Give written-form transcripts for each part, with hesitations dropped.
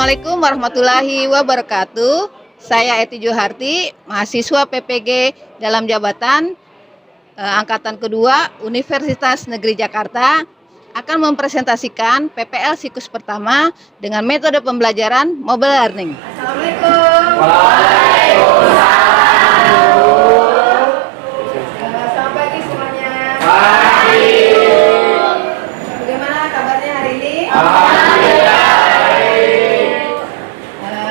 Assalamualaikum warahmatullahi wabarakatuh. Saya Eti Joharti, mahasiswa PPG dalam jabatan Angkatan Kedua Universitas Negeri Jakarta, akan mempresentasikan PPL siklus pertama dengan metode pembelajaran mobile learning. Assalamualaikum. Waalaikumsalam. Selamat pagi semuanya. Pagi. Bagaimana kabarnya hari ini? Alhamdulillah.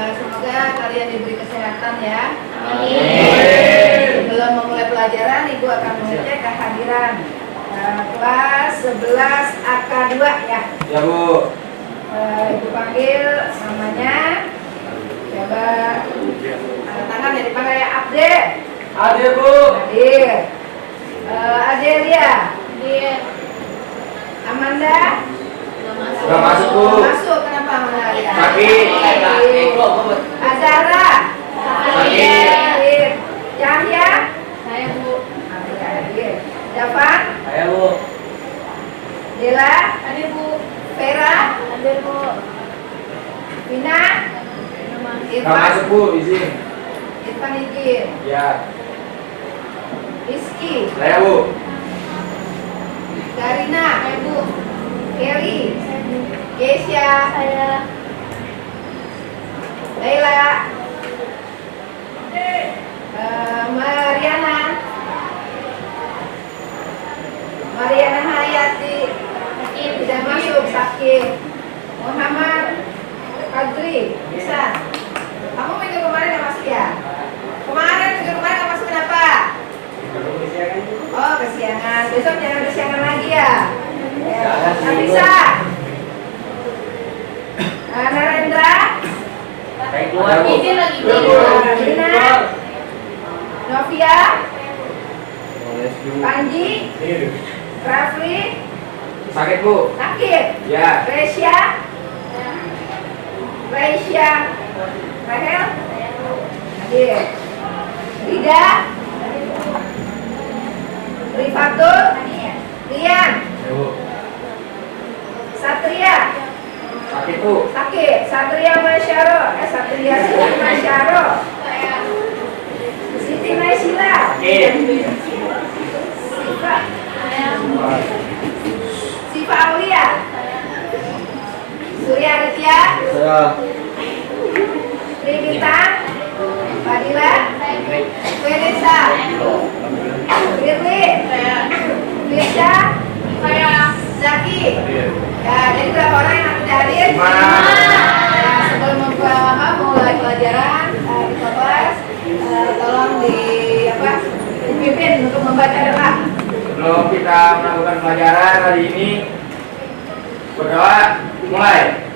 Semoga kalian diberi kesehatan ya. Amin. Sebelum memulai pelajaran, Ibu akan mengecek kehadiran kelas 11 AK2 ya. Ya, Bu. Ibu panggil namanya. Coba tanda tangan ya, dipanggil ya. Abde. Ada, Bu. Hadir. Adelia. Hadir. Amanda. Sudah masuk, Bu. Masuk. Kenapa Amanda? Sakit. Azara. Sakit. Hadir. Yahya. Saya Bu. Hadir. Davan. Saya, Bu. Dela. Hadir Bu. Vera. Hadir Bu. Vina. Sudah Irfan. masuk, Bu. Izin. Irfan izin. Ya. Rizky. Saya, Bu. Karina. Saya Bu. Kelly. Saya Bu. Keisha. Saya. Laila. Mariana. Mariana Hayati. Sakit. Tidak masuk, sakit. Muhammad Kadri. Bisa. Kamu minggu kemarin nggak masuk ya? Kemarin minggu kemarin nggak masuk kenapa? Oh, kesiangan. Besok jangan kesiangan lagi ya. Nggak bisa. Narendra. Saya keluar, Bu. Izin lagi, Bu. Dina. Novia. Panji. Rafli. Sakit, Bu. Sakit. Ya. Resya. Resya. Rahel. Hadir. Rida. Rifatul. Rian. Saya, Bu. Satria. Sakit, Bu. Sakit. Satria Masyaro. Satria Siti Masyaro. Siti Naisila. Sakit. Siva Aulia. Surya Aditya. Saya. Bintang. Fadila. Vanessa. Firly. Firza. Zaki. Ya, jadi berapa orang yang tidak hadir? 5. Ya, sebelum mulai pelajaran di kelas, tolong dipimpin untuk membaca doa. Sebelum kita melakukan pelajaran hari ini, berdoa. Mulai.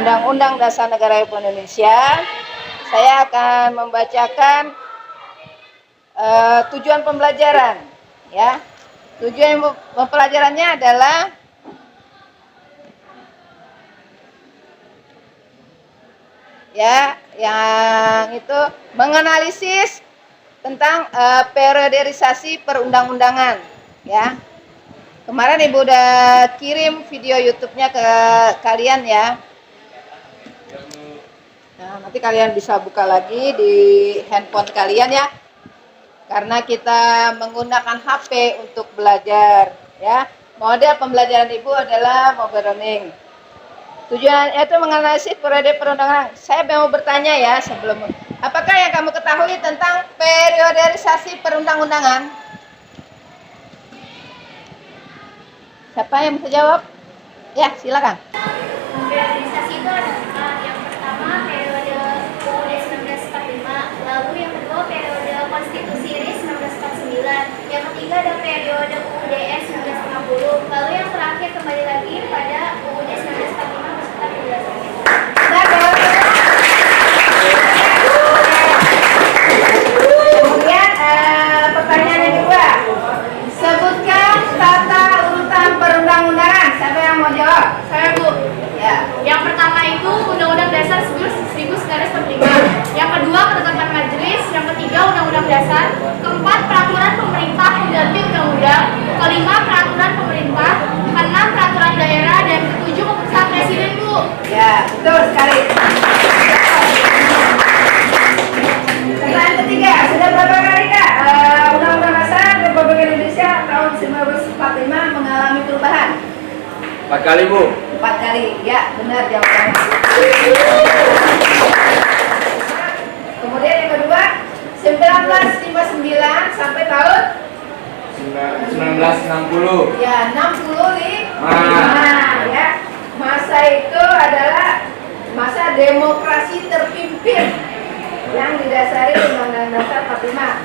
Undang-Undang Dasar Negara Republik Indonesia. Saya akan membacakan tujuan pembelajaran, ya. Tujuan pembelajarannya adalah ya, yang itu menganalisis tentang periodisasi perundang-undangan, ya. Kemarin Ibu udah kirim video YouTube-nya ke kalian ya. Nah, nanti kalian bisa buka lagi di handphone kalian ya. Karena kita menggunakan HP untuk belajar ya. Model pembelajaran Ibu adalah mobile learning. Tujuannya itu menganalisis periode perundangan. Saya mau bertanya ya sebelum. Apakah yang kamu ketahui tentang periodisasi perundang-undangan? Siapa yang bisa jawab? Ya, silakan. Periodisasi itu ada yang pertama periode UUD 1945, lalu yang kedua periode Konstitusi RI 1949, yang ketiga ada periode UUD 1950, lalu yang terakhir kembali lagi pada UUD 1945 beserta penjelasannya. Kemudian pertanyaan yang kedua, sebutkan tata urutan perundang-undangan. Siapa yang mau jawab? Saya Bu. Ya. Yang pertama Keempat, peraturan pemerintah pengganti undang-undang. Kelima, peraturan pemerintah. Keenam, peraturan daerah. Dan ketujuh, keputusan presiden, Bu. Ya, betul sekali. Pertanyaan ketiga, sudah berapa kali Kak Undang-Undang Dasar Republik Indonesia tahun 1945 mengalami perubahan? 4 kali, Bu. 4 kali, ya benar jawabannya. Kemudian yang kedua, 1959 sampai tahun 1960. ya 65 ya. Masa itu adalah masa demokrasi terpimpin yang didasari Undang-Undang Dasar 45.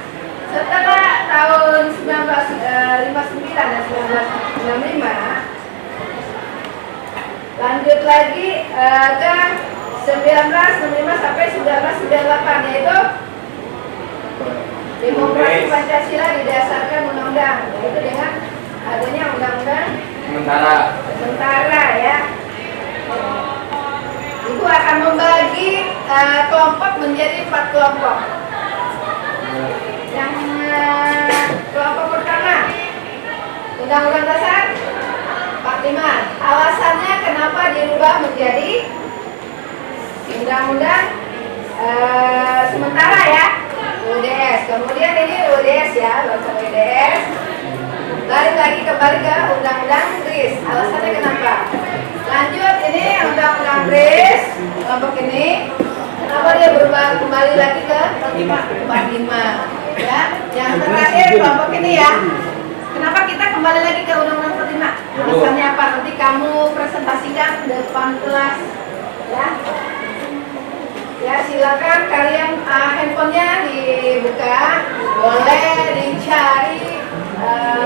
Setelah tahun 1959 dan 1965, lanjut lagi ke 1965 sampai 1998, yaitu demokrasi Pancasila didasarkan undang-undang, yaitu dengan adanya undang-undang sementara ya. Ibu akan membagi kelompok menjadi 4 kelompok. Yang kelompok pertama, Undang-Undang Dasar 45. Alasannya kenapa dirubah menjadi undang-undang sementara ya, UDS. Kemudian ini UDS ya, bahasa UDS. Balik lagi kembali ke Undang-Undang RIS. Alasannya kenapa? Lanjut, ini Undang-Undang RIS kelompok ini. Kenapa dia berubah kembali lagi ke 45 ya? Yang terakhir kelompok ini ya. Kenapa kita kembali lagi ke Undang-Undang 45? Alasannya apa? Nanti kamu presentasikan depan kelas ya. Ya silakan kalian handphonenya dibuka, boleh dicari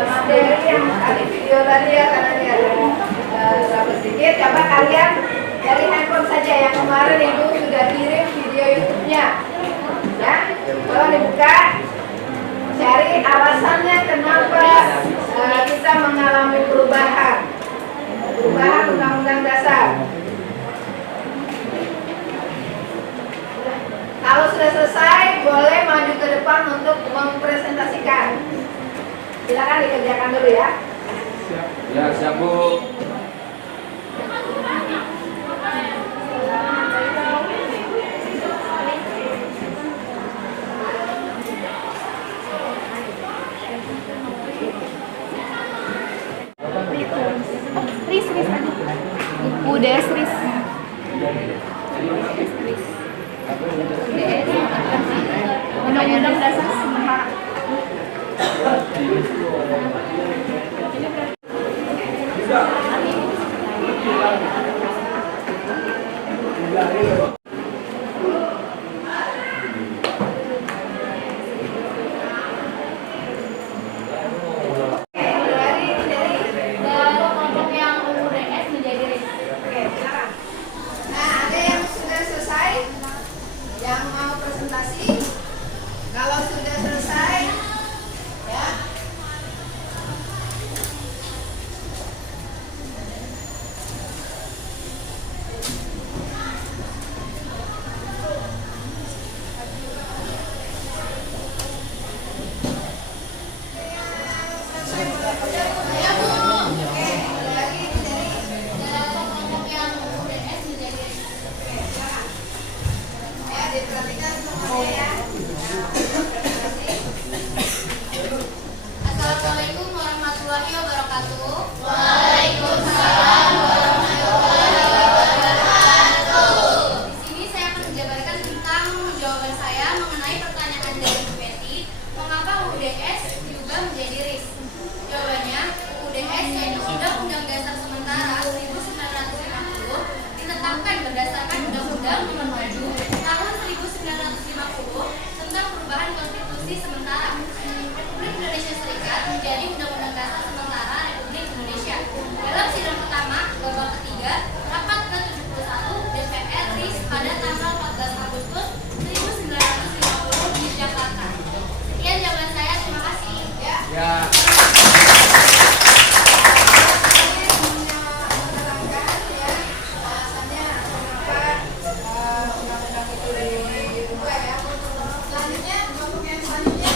materi yang tadi video tadi ya, karena dia ada sedikit. Coba kalian dari handphone saja yang kemarin ibu sudah kirim video YouTube-nya ya. Kalau dibuka, cari alasannya kenapa kita mengalami perubahan Undang-Undang Dasar. Kalau sudah selesai, boleh maju ke depan untuk mempresentasikan. Silakan dikerjakan dulu ya. Ya, siap, Bu. Ris tadi. UDS Ris. Undang-Undang Dasar sementara. Kelompok yang UDS menjadi RIS. Oke, silakan. Nah, ada yang sudah selesai, yang mau presentasi. Kalau sudah selesai, ya. Assalamualaikum warahmatullahi wabarakatuh. Di sini saya akan menjabarkan tentang jawaban saya mengenai pertanyaan dari Bu Betty, mengapa UUDS diubah menjadi RIS? Jawabannya, UUDS yaitu Undang-Undang Dasar Sementara 1950 ditetapkan berdasarkan Undang-Undang Nomor 7 Tahun 1950 tentang perubahan konstitusi sementara Republik Indonesia Serikat menjadi Undang-Undang Dasar Sementara Republik Indonesia. Dalam sidang pertama, babak ketiga, rapat ke-71 DPR RIS pada tanggal 14 Agustus 1950 di Jakarta. Sekian jawaban saya, terima kasih. Ya. Undang-undang itu dirubah ya. Selanjutnya, kelompok yang selanjutnya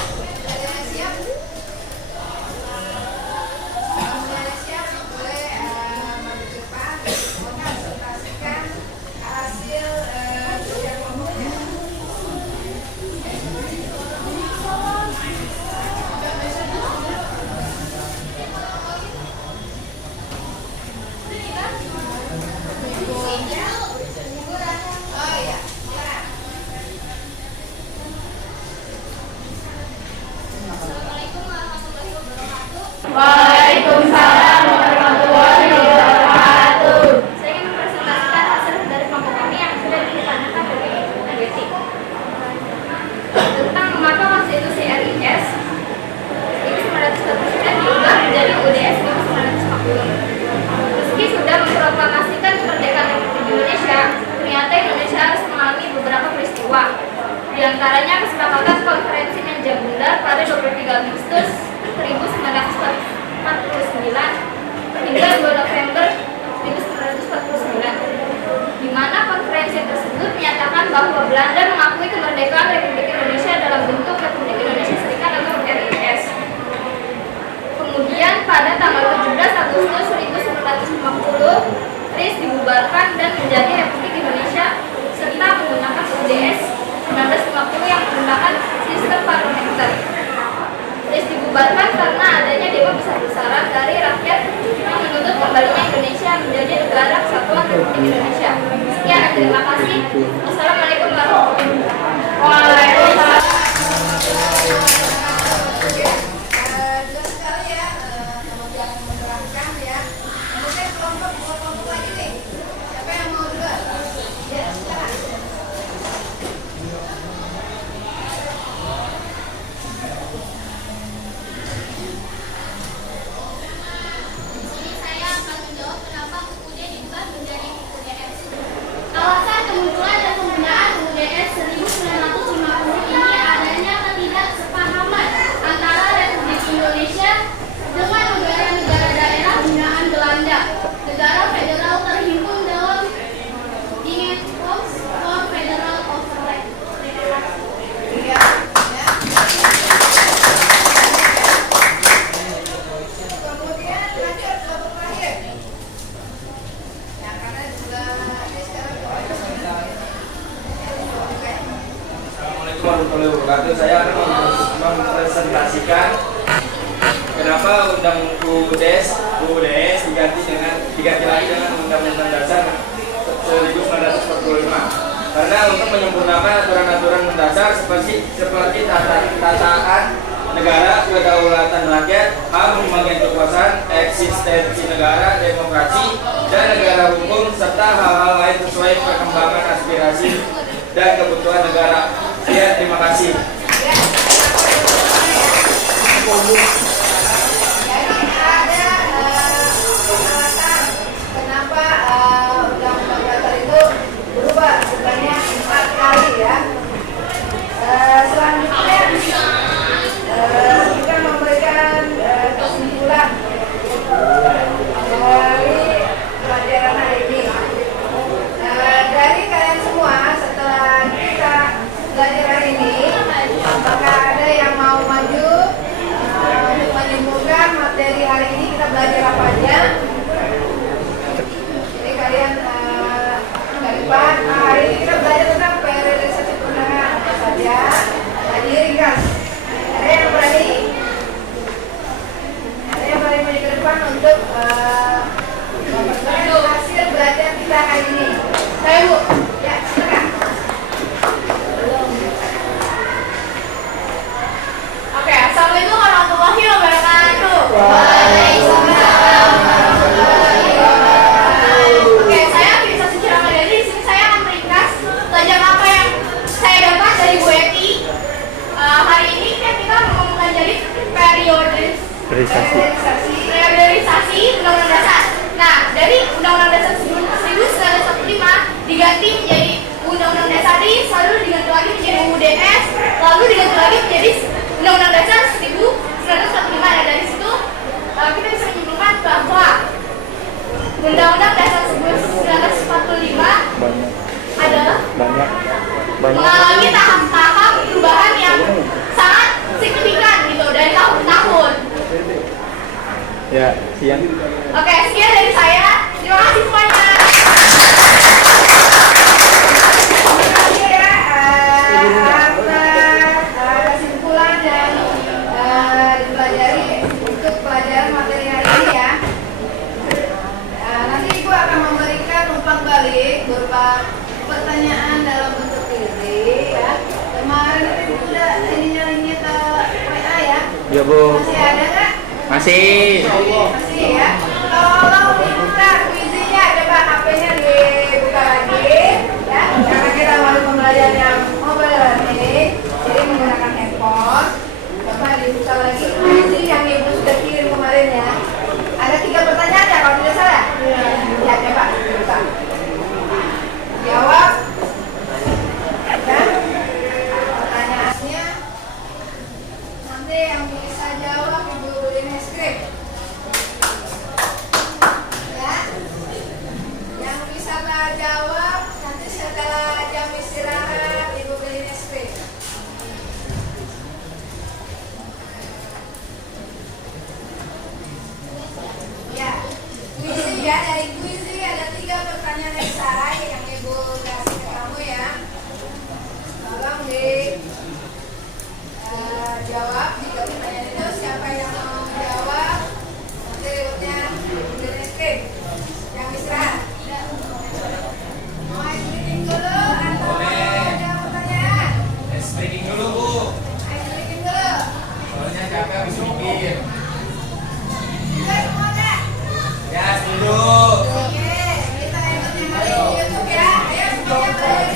Waalaikumsalam warahmatullahi wabarakatuh. Saya ingin mempresentasikan hasil dari kelompok kami yang sudah ditanyakan dari Ageti tentang mengapa konstitusi RIS 1949 diubah menjadi UUDS 1940. Meski sudah memproklamasikan kemerdekaan Republik Indonesia, ternyata Indonesia harus mengalami beberapa peristiwa. Di antaranya kesepakatan konferensi Meja Bundar pada 23 Agustus 1949 hingga 2 November 1949, di mana konferensi tersebut menyatakan bahwa Belanda mengakui kemerdekaan Republik Indonesia dalam bentuk Republik Indonesia Serikat atau RIS. Kemudian pada tanggal 17 Agustus 1950, RIS dibubarkan dan menjadi Republik Indonesia serta menggunakan UUDS 1950 yang menggunakan sistem parlementer. RIS dibubarkan karena adanya demo besar-besaran dari rakyat yang menuntut kembalinya Indonesia menjadi negara kesatuan Republik Indonesia. Sekian, terima kasih. Wassalamualaikum warahmatullahi wabarakatuh. Waalaikumsalam. Alasan kemunculan dan penggunaan UUDS 1950 ini adanya ketidaksepahaman antara Republik Indonesia dengan negara-negara daerah binaan Belanda. Negara federal terhimpun dalam Ingenieurs for Federal Overlap. Kemudian lanjut ke terakhir. Ya, karena juga sekarang Assalamualaikum warahmatullahi wabarakatuh. Saya akan mempresentasikan kenapa Undang UUDS diganti lagi dengan Undang-Undang Dasar 1945. Karena untuk menyempurnakan aturan-aturan mendasar seperti tataan negara, kedaulatan rakyat, hak pembagian kekuasaan, eksistensi negara, demokrasi, dan negara hukum, serta hal-hal lain sesuai perkembangan aspirasi dan kebutuhan negara. Ya, terima kasih. Jadi ada alasan kenapa undang-undang dasar itu berubah sebanyak 4 kali ya. Selanjutnya kita memberikan kesimpulan dari pelajaran hari ini. Dari kalian semua setelah kita belajar hari ini, apakah ada yang mau maju untuk menyimpulkan materi hari ini kita belajar apa aja? Jadi kalian dari depan, hari ini kita belajar tentang periodisasi perundangan apa saja. Tadi ringkas. Ada yang berani? Ada yang berani maju ke depan untuk memperkenalkan hasil belajar kita hari ini? Saya Bu. Ya, silakan. Oke, assalamualaikum warahmatullahi wabarakatuh. Waalaikumsalam warahmatullahi wabarakatuh. Oke, saya bisa secara materi di sini saya akan meringkas pelajaran apa yang saya dapat dari Bu Eti. Hari ini kan kita mau mempelajari periodisasi Undang-Undang Dasar. Nah, dari Undang-Undang Dasar 1945 diganti menjadi Undang-Undang Dasar RIS, lalu diganti lagi menjadi UUDS, lalu diganti lagi menjadi Undang-Undang Dasar 1945. Nah, dari situ kita bisa menyimpulkan bahwa Undang-Undang Dasar 1945 adalah mengalami tahap-tahap perubahan yang sangat signifikan gitu dari tahun ke tahun. Ya, siang. Oke, sekian dari saya. Terima kasih semuanya. Terima kasih ya atas kesimpulan dan dipelajari untuk pelajaran materi hari ini ya. Nanti Ibu akan memberikan umpan balik berupa pertanyaan dalam bentuk diri ya. Kemarin itu udah ininya ke WA ya. Ya, Bu. Masih ada nggak? Masih. Masih ya. Tolong dibuka kuisinya, coba HP-nya dibuka lagi ya. Karena kita mau pembelajaran yang mobile learning, jadi menggunakan handphone. Coba dibuka lagi kuisi yang Ibu sudah kirim kemarin ya. Ada 3 pertanyaan ya kalau tidak salah. Ya, coba dibuka. Jawab. Ya. Pertanyaannya nanti yang bisa jawab Ibu beliin es krim. Ya. Yang bisa jawab nanti setelah jam istirahat Ibu beliin es krim. Ya. Kuisi ya, dari kuisi ada 3 pertanyaan esai yang Ibu kasih ke kamu ya. Tolong jawab 3 pertanyaan itu. Siapa yang mau menjawab nanti ributnya beliin es krim. Yang istirahat mau ice cream dulu atau ada pertanyaan? Es breaking dulu, Bu. Ice cream dulu. Soalnya Kakak habis mikir. Juga semuanya. Ya, setuju. Oke, kita ikut yang ada di YouTube ya. Ayo semuanya berdiri.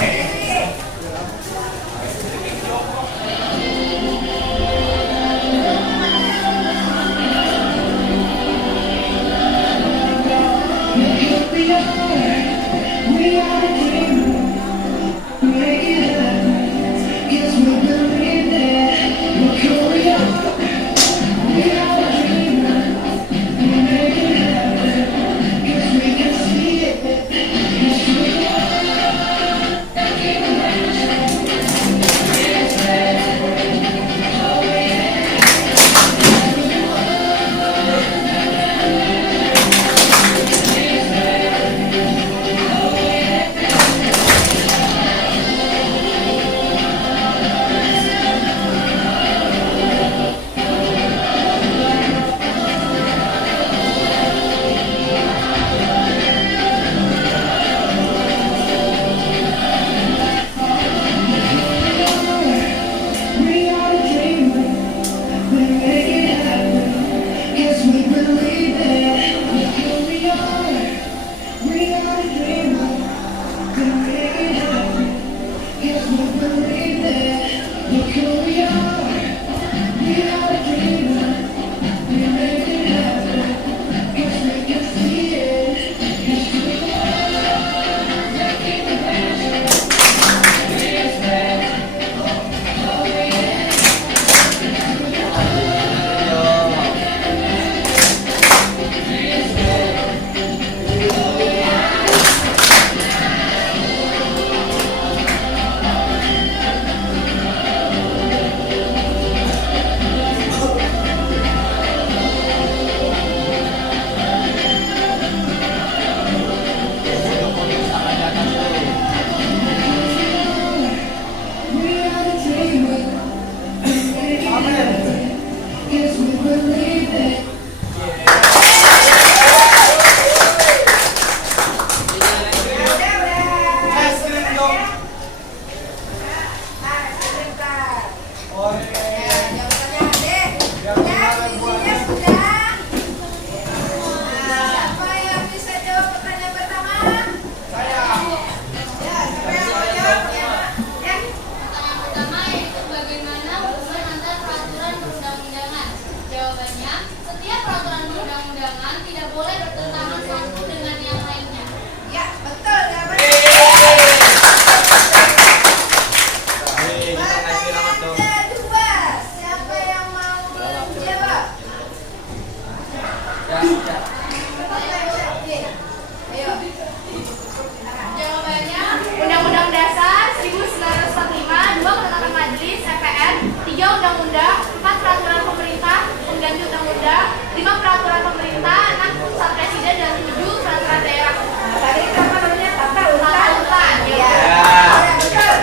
Jawabannya Undang-Undang Dasar 1945, 2 Ketetapan Majelis (MPR), 3 Undang-Undang, 4 Peraturan Pemerintah pengganti Undang-Undang, 5 Peraturan Pemerintah, 6 Keputusan Presiden, dan 7 Peraturan Daerah. Tadi itu apa namanya? Tata urutan. Tata urutan, ya. Ya. Betul.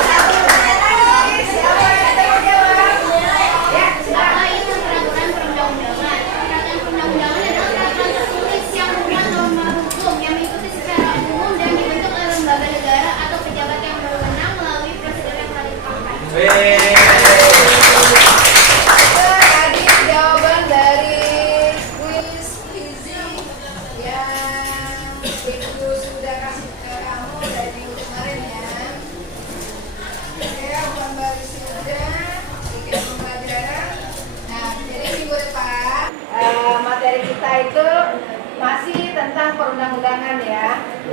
Satu pertanyaan lagi. Siapa yang mau jawab? Ya, silakan. Apa itu peraturan perundang-undangan? Peraturan perundang-undangan adalah peraturan tertulis yang memuat norma hukum yang mengikuti secara umum dan dibentuk oleh lembaga negara atau pejabat yang berwenang melalui prosedur yang telah ditetapkan.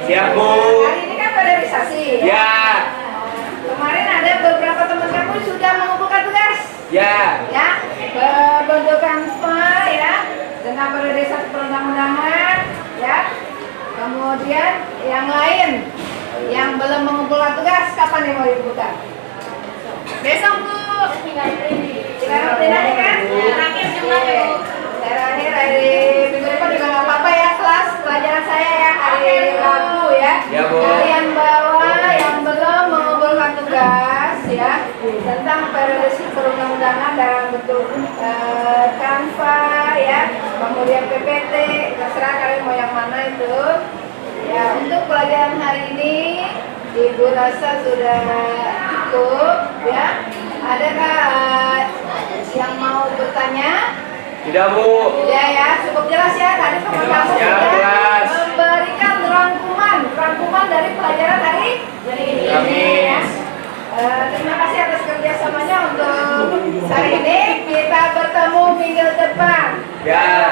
Siap, Bu. Hari ini kan kaderisasi. Ya. Kemarin ada beberapa teman kamu sudah mengumpulkan tugas. Ya. Ya, bentuk Canva ya, tentang kaderisasi perundang-undangan ya. Kemudian yang lain yang belum mengumpulkan tugas, kapan nih mau dibuka? Besok, Bu. Tinggal ini. Tinggal rutin aja kan? Terakhir jumlah Oke. Terakhir hari minggu depan juga nggak apa-apa ya, kelas pelajaran saya ya hari Rabu ya. Ya, Bu. Kalian bawa yang belum mengumpulkan tugas ya tentang periodisi perundang-undangan dalam bentuk Canva ya, kemudian PPT, terserah kalian mau yang mana itu. Ya, untuk pelajaran hari ini Ibu rasa sudah cukup ya. Adakah yang mau bertanya? Tidak, Bu. Ya, cukup jelas ya. Tadi teman kamu Ya, sudah jelas. memberikan rangkuman dari pelajaran hari ini. Kamis. Terima kasih atas kerjasamanya untuk hari ini. Kita bertemu minggu depan. Ya.